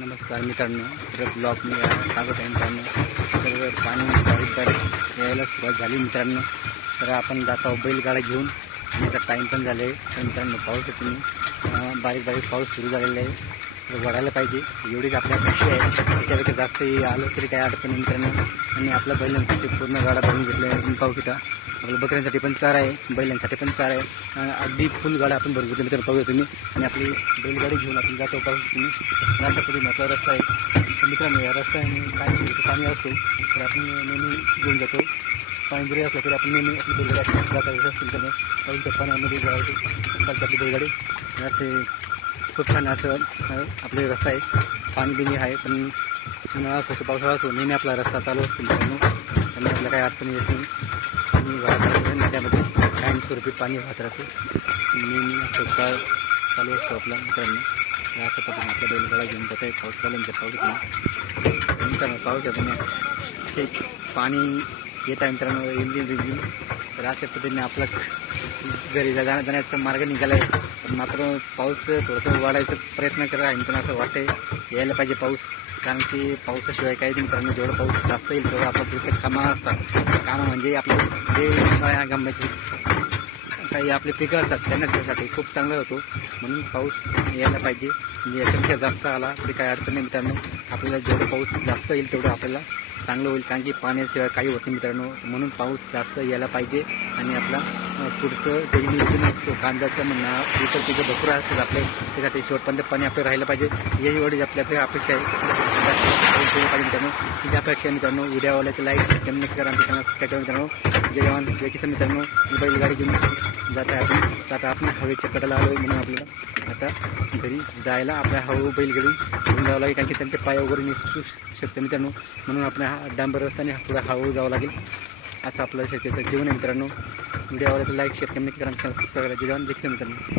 नमस्कार मित्रांनो तर ब्लॉग मी सांगत आहे मित्रांनो. तर पाणी बारीक बारीक यायला सुरुवात झाली मित्रांनो. तर आपण जात आहोत बैलगाडा घेऊन. आणि आता टाईम पण झाले आहे तर मित्रांनो पाऊस आहे तुम्ही बारीक बारीक पाऊस सुरू झालेला आहे. वाढायला पाहिजे. एवढीच आपल्या अपेक्षा आहे. त्याच्यापेक्षा जास्तही आलं तरी काय अडचण मित्रांनो आणि आपल्या बैलांसाठी पूर्ण गाडा भरून घेतला आहे पाहू शकता आपल्या बकऱ्यांसाठी पण चारा आहे. बैलांसाठी पण चारा आहे. अगदी फुल गाडा आपण भरून घेतली तर पाहूया तुम्ही. आणि आपली बैलगाडी घेऊन आपण जातो पाहू तुम्ही. अशा पद्धतीने आपला रस्ता आहे. मित्रांनो या रस्त्याने काय पाणी असतो तर आपण नेहमी घेऊन जातो. पाणी जरी असलं तरी आपण नेहमी आपली बैलगाडी जाता येत असेल तर पाण्यामध्ये जायचं. चालते आपली बैलगाडी. असे खूप छान असं आपले रस्ता आहे. पाणी बिणी आहे पण उन्हाळा असो पावसाळा असो नेहमी आपला रस्ता चालू असतो मित्रांनो. त्यामुळे आपल्याला काही अडचणी येत नाही. पाणी वाहत राहते नद्यामध्ये कायमस्वरूपी पाणी वाहत राहते. नेहमी असं काळ चालू असतो आपला मित्रांनो. असं पद्धतीने आपल्या बैलगाडा घेऊन जात आहे. पाऊस झाल्यानंतर पाऊस मित्रांनो पाऊस आहे तुम्ही असे पाणी येत आहे मित्रांनो इंजिन रिमझिम तर अशा पद्धतीने आपला घरी जाण्या जाण्याचा मार्ग निघाला आहे. मात्र पाऊस थोडंसं वाढायचा प्रयत्न करत आहे पण असं वाटते यायला पाहिजे पाऊस. कारण की पावसाशिवाय काही नाही मित्रांनो जेवढं पाऊस जास्त येईल तेवढं आपलं प्रत्येक कामं असतात. कामं म्हणजे आपले जे उन्हाळ्या गंबाचे काही आपले पिकं असतात त्यांना त्यासाठी खूप चांगलं होतो. म्हणून पाऊस यायला पाहिजे. म्हणजे याच्यापेक्षा जास्त आला तरी काही अडचण नाही मित्रांनो. आपल्याला जेवढं पाऊस जास्त येईल तेवढं आपल्याला चांगलं होईल. कारण की पाण्याशिवाय काही होत नाही मित्रांनो. म्हणून पाऊस जास्त यायला पाहिजे आणि आपला पुढचं डेली रुटीन असतो कांद्याचं म्हणा इतर तिथं भरपूर असतात आपले त्यासाठी शेवटपर्यंत पाणी आपलं राहिलं पाहिजे. ही एवढी आपल्याकडे अपेक्षा आहे पाहिजे मित्रांनो ही अपेक्षा मित्रांनो. व्हिडिओवाल्याचं लाईक नक्की करा आणि चॅनल सबस्क्राईब मित्रांनो. जे जवान जय किसान मित्रांनो. बैलगाडी घेऊन जात आहे आपण. आता आपण हवेच्या कडेला आलो म्हणून आपल्याला. आता घरी जायला आपल्या हळू बैल घेऊन जावं लागेल कारण की त्यांचे पाय वगैरे निसू शकते मित्रांनो. म्हणून आपण हा डांबर रस्त्याने पुढे हळू जावं लागेल. असं आपलं शेतीचं जीवन आहे मित्रांनो. व्हिडिओवाल्याचं लाईक शेअर कमेंट करा आणि सबस्क्राईब करा जय जवान जय मित्रांनो